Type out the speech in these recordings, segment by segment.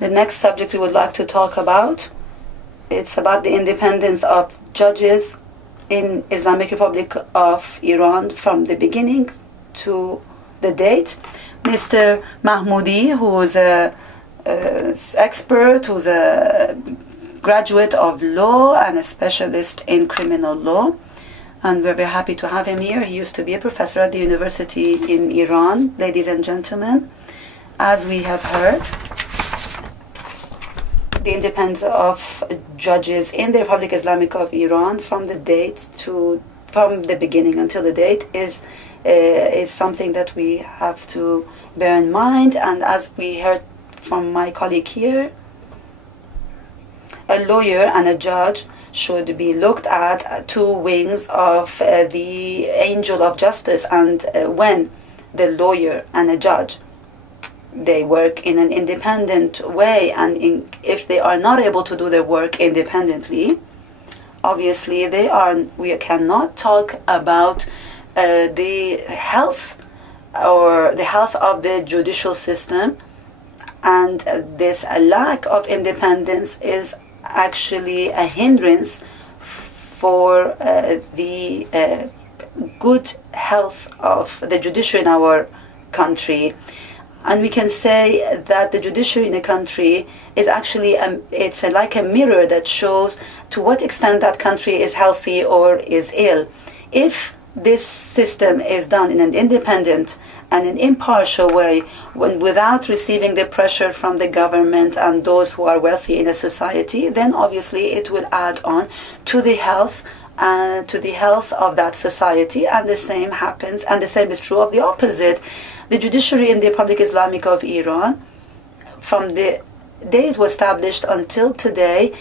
The next subject we would like to talk about, it's about the independence of judges in Islamic Republic of Iran from the beginning to the date. Mr. Mahmoodi, who's an expert, who's a graduate of law and a specialist in criminal law, and we're very happy to have him here. He used to be a professor at the university in Iran, ladies and gentlemen. As we have heard, the independence of judges in the Republic Islamic of Iran from the beginning until the date is something that we have to bear in mind. And as we heard from my colleague here, a lawyer and a judge should be looked at two wings of the angel of justice. And when the lawyer and a judge, they work in an independent way, and if they are not able to do their work independently, obviously we cannot talk about the health of the judicial system. And this lack of independence is actually a hindrance for the good health of the judiciary in our country. And we can say that the judiciary in a country is actually it's like a mirror that shows to what extent that country is healthy or is ill. If this system is done in an independent and an impartial way, without receiving the pressure from the government and those who are wealthy in a society, then obviously it will add on to the health of that society. And the same happens, and the same is true of the opposite. The judiciary in the Republic Islamic of Iran, from the day it was established until today,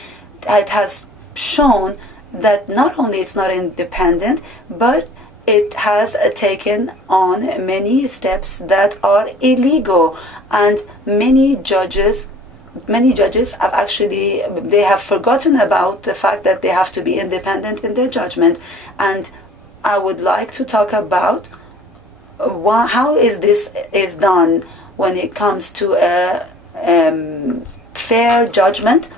it has shown that not only it's not independent, but it has taken on many steps that are illegal. And many judges have actually, they have forgotten about the fact that they have to be independent in their judgment. And I would like to talk about how this is done when it comes to a fair judgment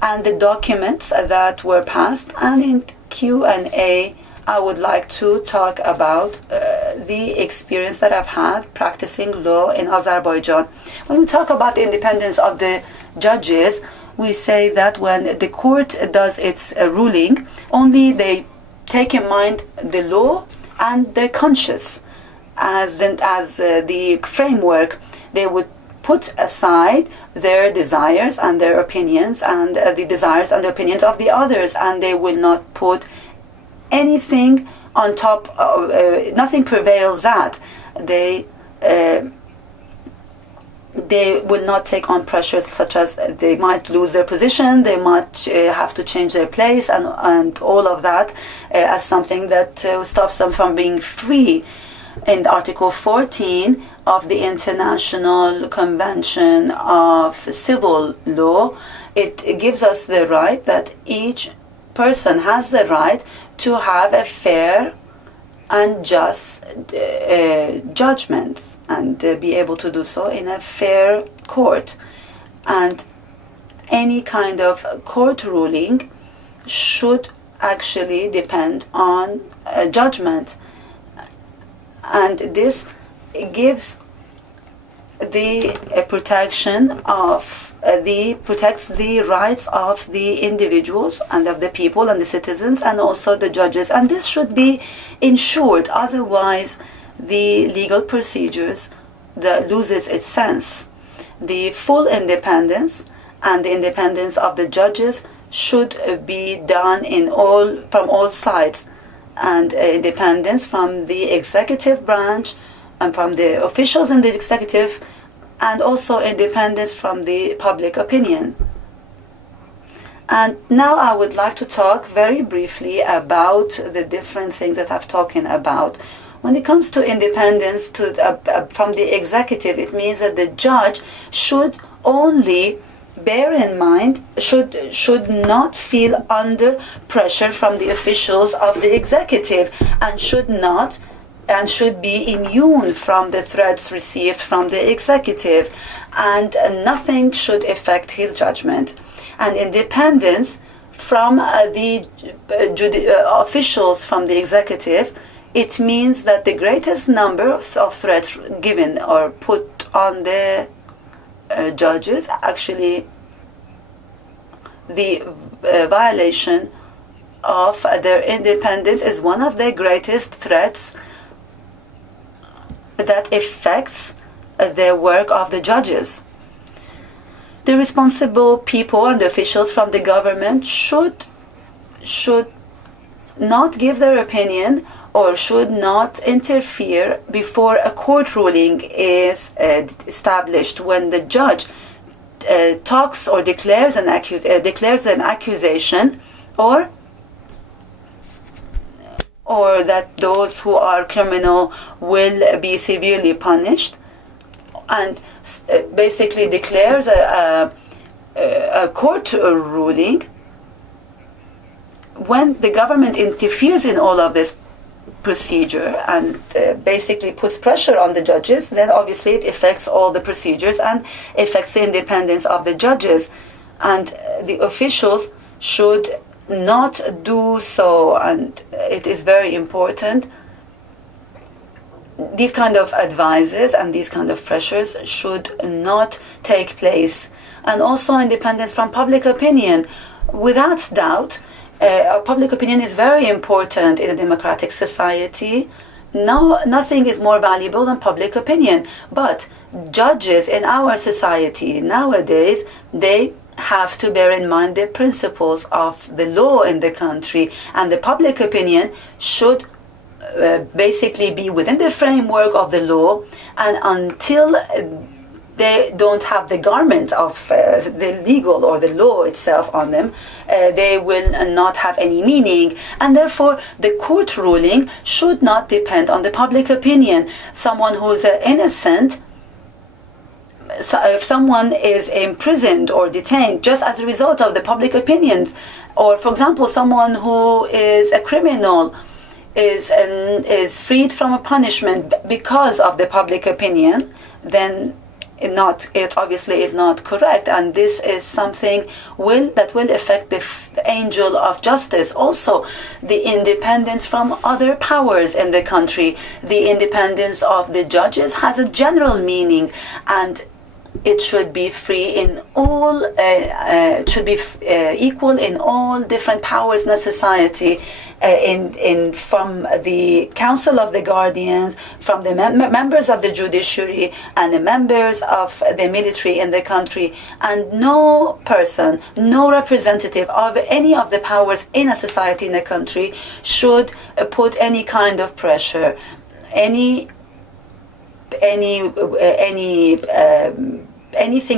and the documents that were passed. And in Q&A, I would like to talk about the experience that I've had practicing law in Azerbaijan. When we talk about the independence of the judges, we say that when the court does its ruling, only they take in mind the law and their conscience as the framework. They would put aside their desires and their opinions and the desires and the opinions of the others, and they will not put anything on top of, nothing prevails that. They will not take on pressures such as they might lose their position, they might have to change their place, and all of that as something that stops them from being free. In Article 14 of the International Convention of Civil Law, it gives us the right that each person has the right to have a fair and just judgment and be able to do so in a fair court. And any kind of court ruling should actually depend on a judgment. And this gives the protection of protects the rights of the individuals and of the people and the citizens and also the judges. And this should be ensured, otherwise the legal procedures that loses its sense. The full independence and the independence of the judges should be done from all sides, and independence from the executive branch and from the officials in the executive, and also independence from the public opinion. And now I would like to talk very briefly about the different things that I've talking about. When it comes to independence from the executive, it means that the judge should only bear in mind, should not feel under pressure from the officials of the executive, and should not and should be immune from the threats received from the executive, and nothing should affect his judgment. And independence from the officials from the executive, it means that the greatest number of threats given or put on the judges, actually the violation of their independence is one of the greatest threats that affects the work of the judges. The responsible people and the officials from the government should not give their opinion or should not interfere before a court ruling is established. When the judge talks or declares an accusation, or that those who are criminal will be severely punished, and basically declares a court ruling, when the government interferes in all of this procedure and basically puts pressure on the judges, then obviously it affects all the procedures and affects the independence of the judges. And the officials should not do so, and it is very important. These kind of advices and these kind of pressures should not take place. And also independence from public opinion. Without doubt, public opinion is very important in a democratic society. Nothing is more valuable than public opinion. But judges in our society nowadays, they have to bear in mind the principles of the law in the country, and the public opinion should basically be within the framework of the law, and until they don't have the garment of the legal or the law itself on them, they will not have any meaning. And therefore the court ruling should not depend on the public opinion. Someone who's innocent, so if someone is imprisoned or detained just as a result of the public opinions, or for example someone who is a criminal is freed from a punishment because of the public opinion, then it obviously is not correct, and this is something that will affect the angel of justice. Also, the independence from other powers in the country, the independence of the judges has a general meaning, and it should be free in all, it should be equal in all different powers in a society, from the Council of the Guardians, from the members of the judiciary and the members of the military in the country, and no person, no representative of any of the powers in a society in a country should put any kind of pressure, anything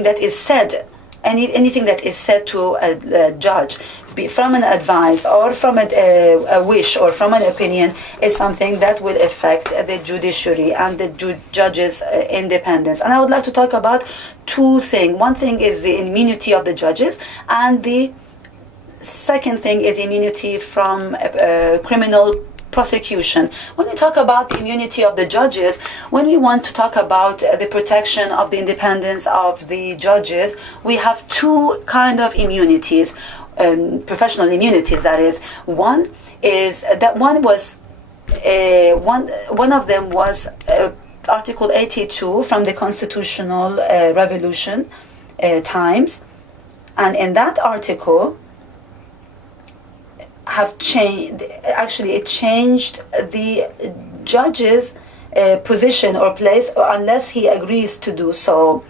that is said, anything that is said to a judge, from an advice or from a wish or from an opinion, is something that will affect the judiciary and the judges' independence. And I would like to talk about two things. One thing is the immunity of the judges, and the second thing is immunity from criminal prosecution. When we talk about the immunity of the judges, when we want to talk about the protection of the independence of the judges, we have two kind of immunities, professional immunities, that is. One is that one of them was Article 82 from the Constitutional Revolution times, and in that article it changed the judge's position or place, unless he agrees to do so.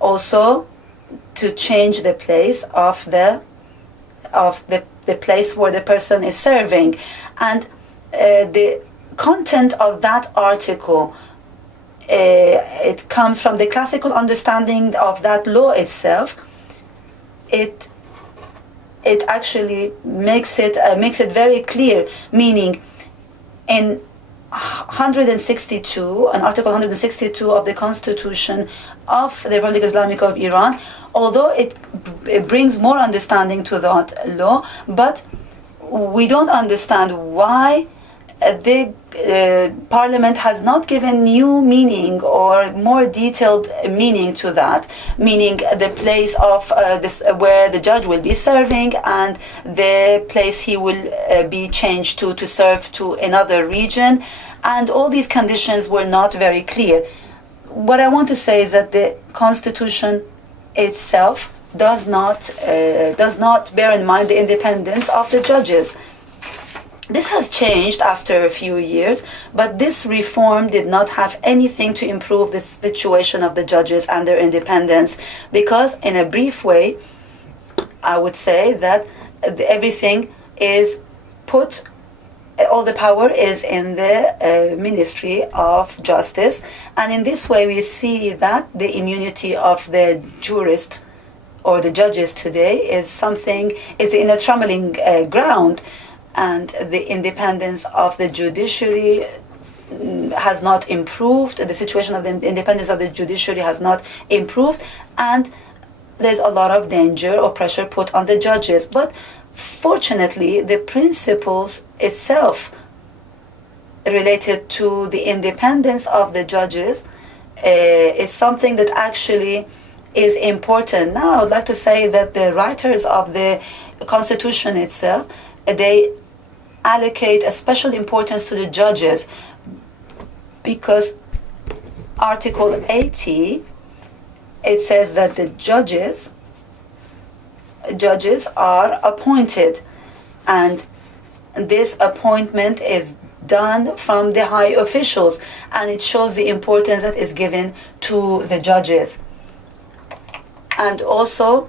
Also, to change the place of the place where the person is serving. And the content of that article, it comes from the classical understanding of that law itself. It actually makes it very clear, meaning in 162, an Article 162 of the Constitution of the Republic Islamic of Iran, although it brings more understanding to that law, but we don't understand why the Parliament has not given new meaning or more detailed meaning to that, meaning the place of this where the judge will be serving and the place he will be changed to serve to another region, and all these conditions were not very clear. What I want to say is that the Constitution itself does not bear in mind the independence of the judges. This has changed after a few years, but this reform did not have anything to improve the situation of the judges and their independence, because in a brief way, I would say that everything is put, all the power is in the Ministry of Justice, and in this way we see that the immunity of the jurist or the judges today is in a trembling ground, and the independence of the judiciary has not improved. The situation of the independence of the judiciary has not improved, and there's a lot of danger or pressure put on the judges. But fortunately, the principles itself related to the independence of the judges is something that actually is important. Now, I would like to say that the writers of the Constitution itself, they allocate a special importance to the judges, because Article 80, it says that the judges are appointed, and this appointment is done from the high officials, and it shows the importance that is given to the judges. And also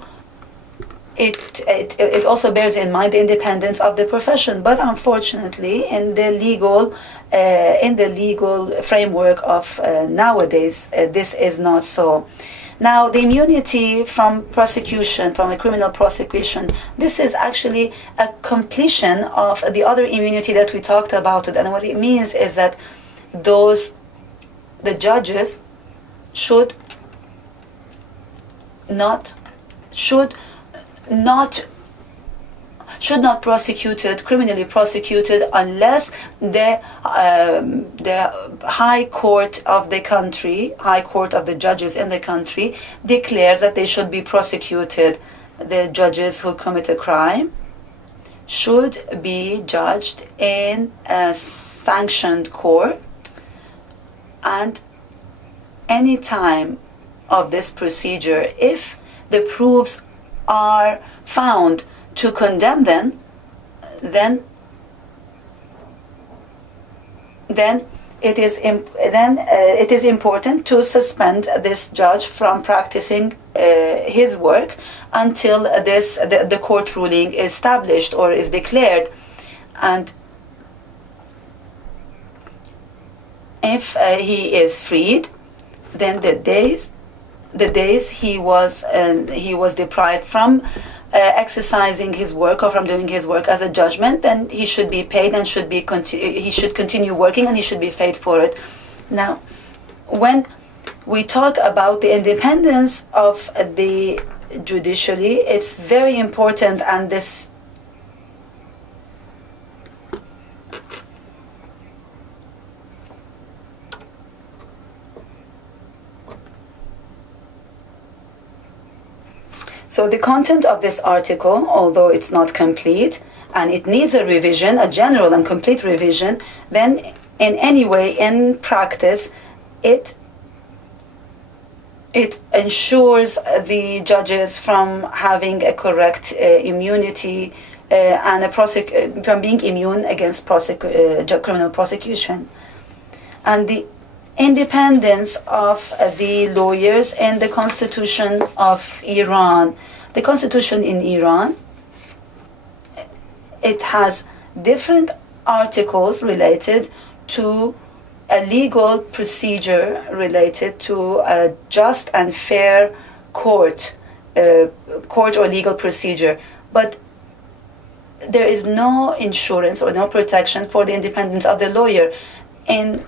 it also bears in mind the independence of the profession, but unfortunately in the legal framework of nowadays this is not so. Now, the immunity from prosecution, from a criminal prosecution, this is actually a completion of the other immunity that we talked about. And what it means is that the judges should not criminally prosecuted unless the high court of the country, high court of the judges in the country, declares that they should be prosecuted. The judges who commit a crime should be judged in a sanctioned court, and any time of this procedure, if the proofs are found to condemn them, then it is important to suspend this judge from practicing his work until the court ruling is established or is declared. And if he is freed, then the days he was deprived from exercising his work or from doing his work as a judgment, then he should be paid and he should continue working, and he should be paid for it. Now, when we talk about the independence of the judiciary, it's very important, and this So the content of this article, although it's not complete and it needs a revision, a general and complete revision, then in any way, in practice, it ensures the judges from having a correct immunity and from being immune against criminal prosecution. And the independence of the lawyers in the Constitution of Iran. The Constitution in Iran, it has different articles related to a legal procedure related to a just and fair court or legal procedure. But there is no insurance or no protection for the independence of the lawyer. In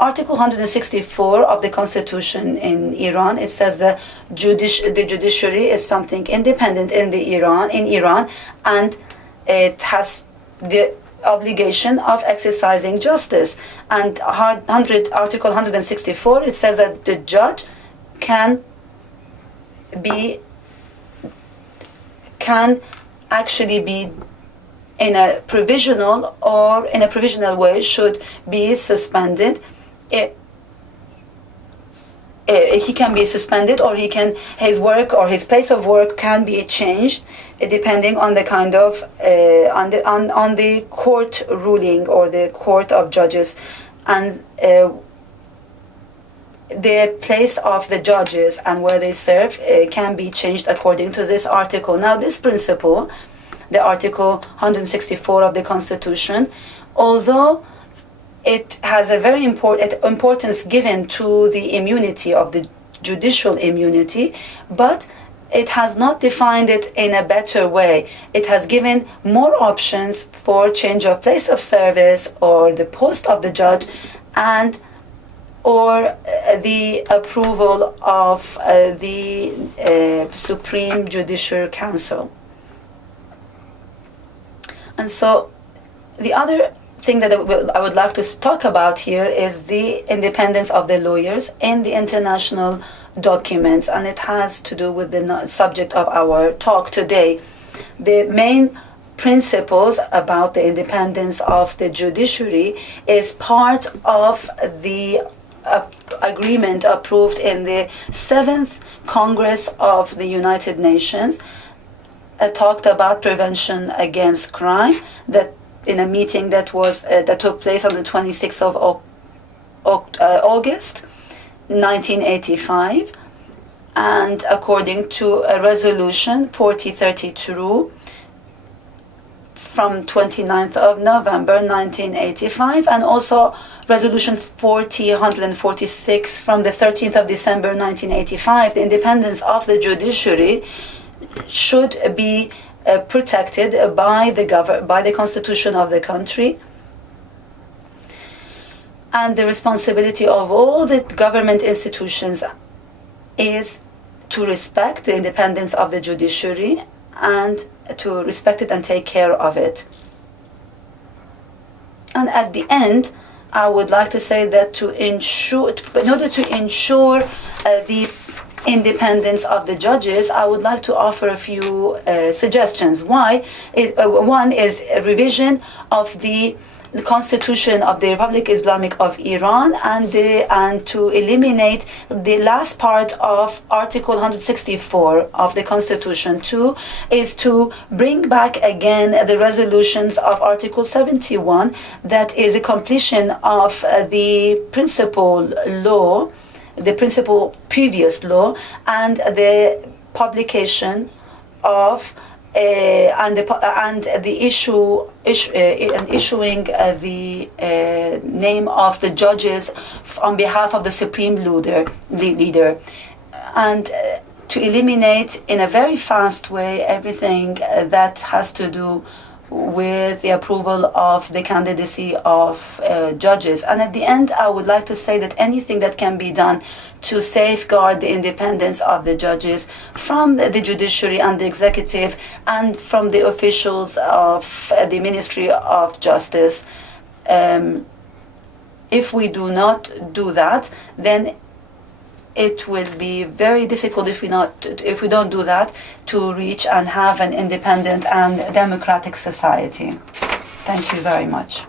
Article 164 of the Constitution in Iran, it says the judiciary is something independent in Iran, and it has the obligation of exercising justice. And Article 164, it says that the judge can actually be in a provisional way should be suspended. He can be suspended, or his work or his place of work can be changed depending on the kind of on the court ruling or the court of judges, and the place of the judges and where they serve can be changed according to this article. Now, this principle, the Article 164 of the Constitution, although it has a very importance given to the immunity of the judicial immunity, but it has not defined it in a better way. It has given more options for change of place of service or the post of the judge, and or the approval of the Supreme Judicial Council. And so the other thing that I would like to talk about here is the independence of the lawyers in the international documents, and it has to do with the subject of our talk today. The main principles about the independence of the judiciary is part of the agreement approved in the 7th Congress of the United Nations. Talked about prevention against crime, that in a meeting that took place on the 26th of August 1985, and according to a resolution 4032 from 29th of November 1985, and also resolution 4046 from the 13th of December 1985, the independence of the judiciary should be protected by the constitution of the country, and the responsibility of all the government institutions is to respect the independence of the judiciary and to respect it and take care of it. And at the end, I would like to say that in order to ensure the independence of the judges, I would like to offer a few suggestions. One is a revision of the Constitution of the Republic Islamic of Iran, and to eliminate the last part of Article 164 of the Constitution. Two is to bring back again the resolutions of Article 71, that is a completion of the principal law, the principal previous law, and the publication of issuing the name of the judges on behalf of the supreme leader, and to eliminate in a very fast way everything that has to do with the approval of the candidacy of judges. And at the end, I would like to say that anything that can be done to safeguard the independence of the judges from the judiciary and the executive and from the officials of the Ministry of Justice, if we do not do that, then it will be very difficult if we don't do that to reach and have an independent and democratic society. Thank you very much.